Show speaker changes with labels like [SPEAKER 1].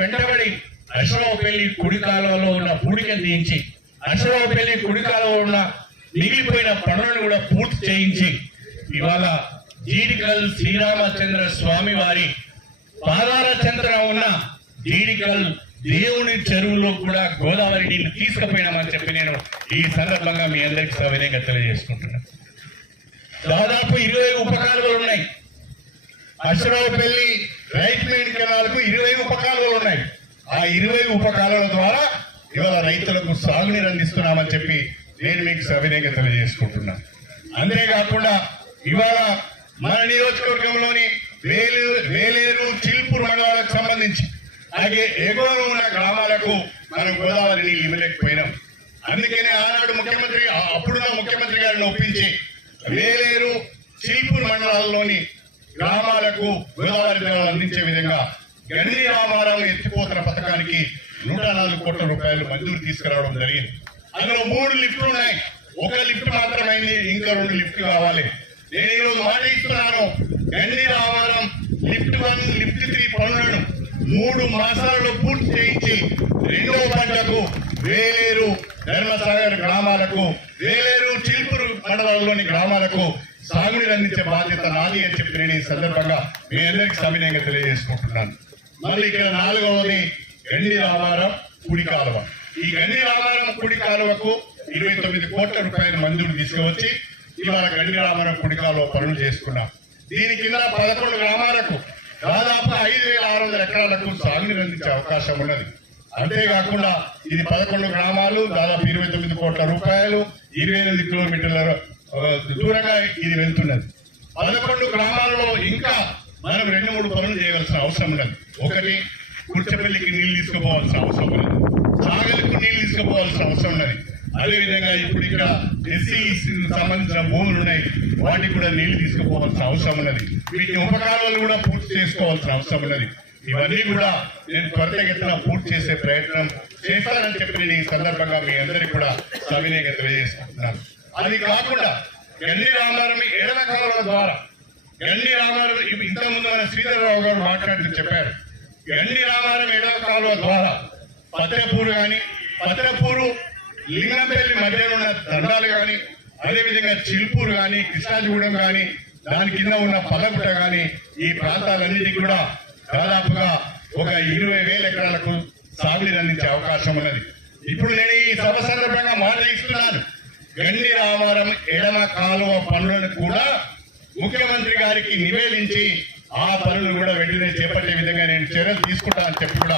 [SPEAKER 1] వెంటబడి అశ్వరావుపల్లి కుడి కాలువలో ఉన్న పూడికను తీయించి అశ్వరావుపల్లి కుడి కాలువలో ఉన్న మిగిలిపోయిన పనులను కూడా పూర్తి చేయించి ఇవాళ జీడికల్ శ్రీరామచంద్ర స్వామి వారి పాదాల చంద్ర ఉన్న జీడికల్ దేవుని చెరువులో కూడా గోదావరి నీళ్ళు తీసుకుపోయినామని చెప్పి నేను ఈ సందర్భంగా మీ అందరికీ సవినయంగా తెలియజేసుకుంటున్నాను. దాదాపు ఇరవై ఉపకాలువలు ఉన్నాయి. అశ్వరావుపల్లి రైట్ మెయిన్ కెనాల్కు ఇరవై ఉపకాలు ఇరవై ఉపకాలువల ద్వారా ఇవాళ రైతులకు సాగునీరు అందిస్తున్నామని చెప్పి నేను మీకు సవినయంగా తెలియజేసుకుంటున్నా. అంతేకాకుండా ఇవాళ మన నియోజకవర్గంలోని వేలేరు వేలేరు చిల్పూర్ మండలాలకు సంబంధించి అలాగే ఎగువ ఉన్న గ్రామాలకు మనం గోదావరి నీళ్ళు ఇవ్వలేకపోయినాం. అందుకనే ఆనాడు ముఖ్యమంత్రి అప్పుడున్న ముఖ్యమంత్రి గారిని ఒప్పించి వేలేరు చిల్పూర్ మండలాల్లోని గ్రామాలకు గోదావరి జలాలు అందించే విధంగా గణి రామారావు ఎత్తిపోతల పథకానికి నూట నాలుగు కోట్ల రూపాయలు మంజూరు తీసుకురావడం జరిగింది. అందులో మూడు లిఫ్ట్లు ఉన్నాయి. ఒక లిఫ్ట్ మాత్రమైంది ఇంకా రెండు లిఫ్ట్ కావాలి. నేను ఈరోజు మాట ఇస్తున్నాను. Gandi lift one lift three పనులను మూడు మాసాలలో పూర్తి చేయించి రెండో పంటకు వేలేరు ధర్మసాగర్ గ్రామాలకు వేలేరు చిల్పూరు మండలాల్లోని గ్రామాలకు సాగునీరు అందించే బాధ్యత నాది అని చెప్పి నేను ఈ సందర్భంగా మీ అందరికీ సవినయంగా తెలియజేసుకుంటున్నాను. మళ్ళీ ఇక్కడ నాలుగవది గండి రామారం కుడి కాలువ. ఈ గండి రామారం కుడి కాలువకు ఇరవై తొమ్మిది కోట్ల రూపాయల మంజూరు తీసుకువచ్చి ఇవాళ గండి రామారం కుడి కాలువ పనులు చేసుకున్నాం దీని కింద పదకొండు గ్రామాలకు దాదాపు ఐదు వేల ఆరు వందల ఎకరాలకు సాగునీరు అందించే అవకాశం ఉన్నది. అంతేకాకుండా ఇది పదకొండు గ్రామాలు దాదాపు ఇరవై తొమ్మిది కోట్ల రూపాయలు ఇరవై ఎనిమిది కిలోమీటర్ల దూరంగా ఇది వెళ్తున్నది. పదకొండు గ్రామాలలో ఇంకా మనం రెండు మూడు పనులు చేయవలసిన అవసరం ఉండదు ఒకటి కుర్చపల్లికి నీళ్ళు తీసుకుపోవాల్సిన అవసరం ఉన్నది సాగలికి నీళ్ళు తీసుకుపోవాల్సిన అవసరం ఉన్నది అదేవిధంగా ఇప్పుడు ఇక్కడ ఎస్సీ సంబంధించిన భూములు ఉన్నాయి. వాటికి కూడా నీళ్ళు తీసుకుపోవాల్సిన అవసరం ఉన్నది వీటి ఉపకారాలు కూడా పూర్తి చేసుకోవాల్సిన అవసరం ఉన్నది ఇవన్నీ కూడా నేను త్వరితగతిన పూర్తి చేసే ప్రయత్నం చేస్తానని చెప్పి నేను ఈ సందర్భంగా మీ అందరికీ కూడా సవినయంగా తెలియజేసుకుంటున్నాను. అది కాకుండా గండి రామారం ఎడమ ద్వారా గండి రామారం ఇంత శ్రీధరరావు గారు మాట్లాడుతూ చెప్పారు. ఎన్ని రామారం ఎడమ కాలువ ద్వారా పత్రపూరు కానీ పత్రపూరు లింగంపల్లి మధ్యలో ఉన్న దండాలు కానీ అదేవిధంగా చిల్పూరు కానీ కృష్ణాజిగూడెం కానీ దాని కింద ఉన్న పల్లగుట్ట కానీ ఈ ప్రాంతాలన్నిటి కూడా దాదాపుగా ఒక ఇరవై వేల ఎకరాలకు సాగునీరు అందించే అవకాశం ఉన్నది. ఇప్పుడు నేను ఈ సభ సందర్భంగా మాట ఇస్తున్నాను గండి రామారం ఎడమ కాలువ పనులను కూడా ముఖ్యమంత్రి గారికి నివేదించి ఆ పనులు కూడా వెంటనే చేపట్టే విధంగా నేను చర్యలు తీసుకుంటానని చెప్పి కూడా